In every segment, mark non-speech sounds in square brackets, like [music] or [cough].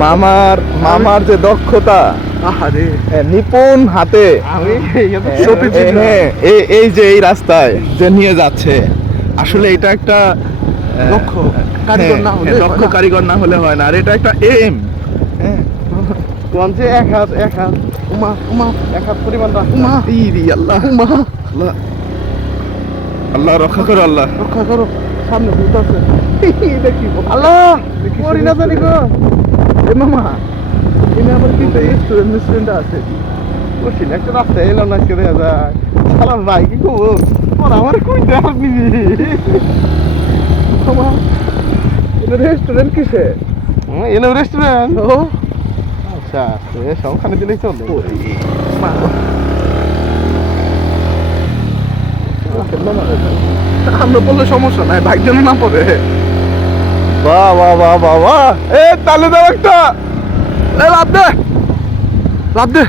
মামার মামার যে দক্ষতা। হ্যাঁ, নিপুণ হাতে। হ্যাঁ, হ্যাঁ, এই- যে এই রাস্তায় যে নিয়ে যাচ্ছে আসলে এটা একটা দক্ষ কারিগর না হ্যাঁ, হলে হ্যাঁ, দক্ষ হয় না। কারিগর না হলে হয় না। আর এটা একটা এম তোমার যে এক হাত এক হাত উমা উমা এক হাত পরিমাণ উমা। ইরি আল্লাহ। উমা। আল্লাহ আল্লাহ রক্ষা করো আল্লাহ। রক্ষা করো। সামনে ভূত আছে [laughs] কি আল্লাহ! দেখি করি না জানি গো। এ মামা এনে আবার কি রেস্টুরেন্ট রেস্টুরেন্ট আছে? বসি না একটা রাস্তা এলো না কে দেখা যায় সালাম ভাই কি খবর ওর আমার কই দেখ নিবি মামা রেস্টুরেন্ট কিসে? এনে রেস্টুরেন্ট ও? আচ্ছা সে সবখানে দিলেই চলে। আমরা বললে সমস্যা নাই বাইক যেন না পড়ে বাহ বাহ বাহ বাহ বাহ এ তালে দাও একটা। এ লাভ দে। লাভ দে।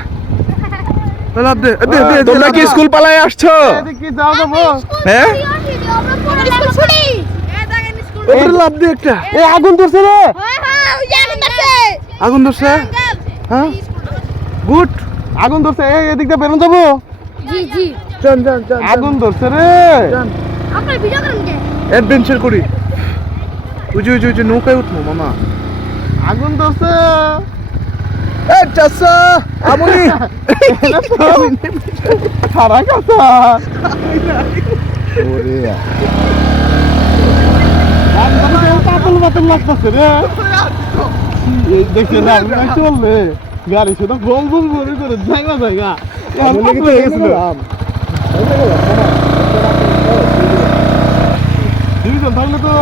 লাভ দে। দে দে তোমরা কি স্কুল পালায় আসছো? এদিকে যাও যাব। হ্যাঁ? লাভ দে একটা। এ আগুন ধরছে রে। আগুন ধরছে। হ্যাঁ? গুড। আগুন ধরছে। এই এদিক দিয়ে বেরোন যাব। জি জি। আগুন ধরছে রে। আপনার ভিডিও করেন কে অ্যাডভেঞ্চার করি। যে ওই যে নৌকায় উঠবো মামা। আগুন ধরছে। এ চাচা আমনি। খারা কথা। ওরে পাতল পাতল লাগতেছে রে এই দেখে না চললে গাড়ি শুধু বম করে করে জায়গা জায়গা। দুইজন থাকলে তো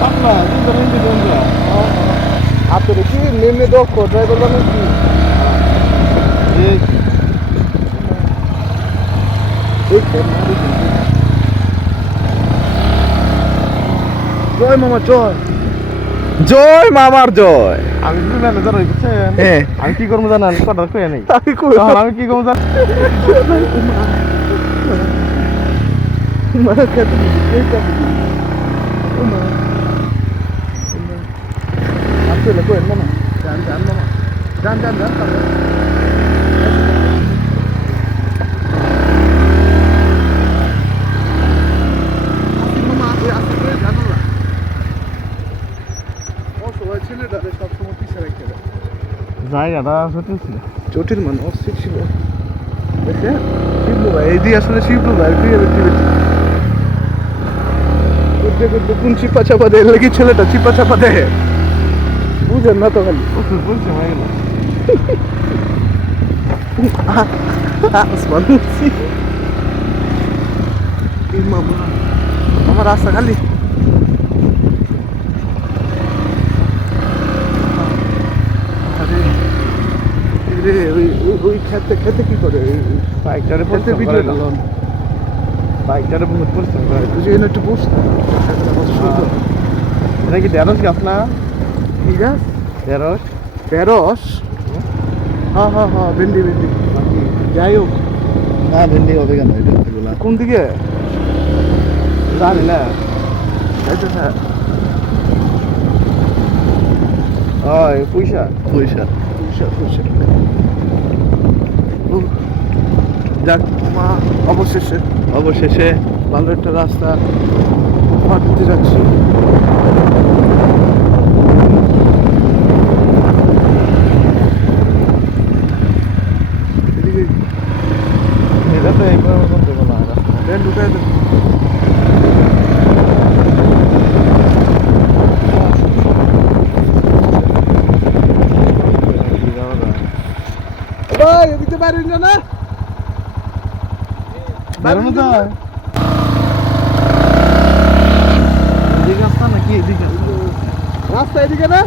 পাতলা আপনার কি নেমে দক্ষ ড্রাইভার মানে কি? জয় মামা জয়। জয় মামার জয়। আমি ম্যানেজার হই বুঝছেন? হ্যাঁ। আমি কি করব জানেন? কথা কয়ে নেই। আমি কি করব জানেন আসলে কই মামা জান জান জান জান জান জানো না দেয় জায়গাটা সত্যি ছিল। জটিল মানে অস্থির ছিল। দেখে শিবলু ভাই, এই দিয়ে আসলে শিবলু ভাই ক্রিয়েটিভিটি করতে করতে কোন চিপা চাপা দেয় লেগে ছেলেটা চিপা চাপা দেয়। বুঝেন না তো খালি? আসমান উঠছি এই আমার রাস্তা খালি। রে ওই খেতে খেতে কি করে? বাইকটারে পড়তে ভিডিও বাইকটারে বহুত পরিশ্রম করে জন্য একটু বসতে এটা কি ঢেঁড়স গাছ না কি গাছ ঢেঁড়স ঢেঁড়স হ্যাঁ হ্যাঁ হ্যাঁ ভেন্ডি ভেন্ডি যাই হোক না ভেন্ডি হবে কেন এগুলা কোন দিকে জানি না এই তো স্যার হয় পয়সা পয়সা পয়সা পয়সা ও, যাক মা অবশেষে। অবশেষে ভালো একটা রাস্তা দিতে যাচ্ছি। তো এইভাবে করতে বলা হয় রাস্তা। ট্রেন ঢুকাই দেবো ভাই এদিকে বাইরে না না বেরোনো যায়? এদিকে রাস্তা নাকি এদিকে রাস্তা এদিকে না?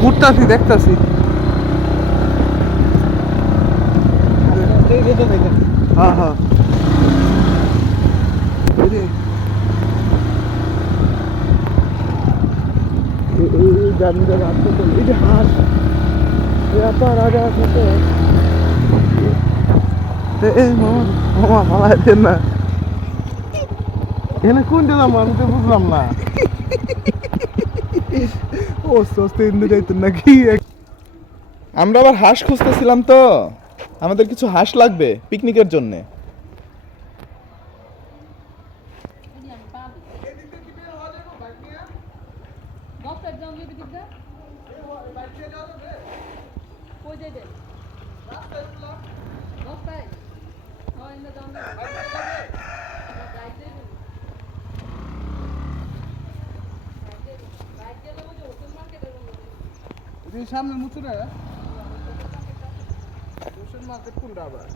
ঘুরতাছি দেখতাছি হ্যাঁ হ্যাঁ এই যে, এই- যে হাঁস ব্যাপার আগে না। এখানে যাব আমি তো বুঝলাম না। নাকি? আমরা আবার হাঁস খুঁজতেছিলাম তো। আমাদের কিছু হাঁস লাগবে পিকনিকের জন্যে। সামনে মুচুরে মার্কেট কোনটা আবার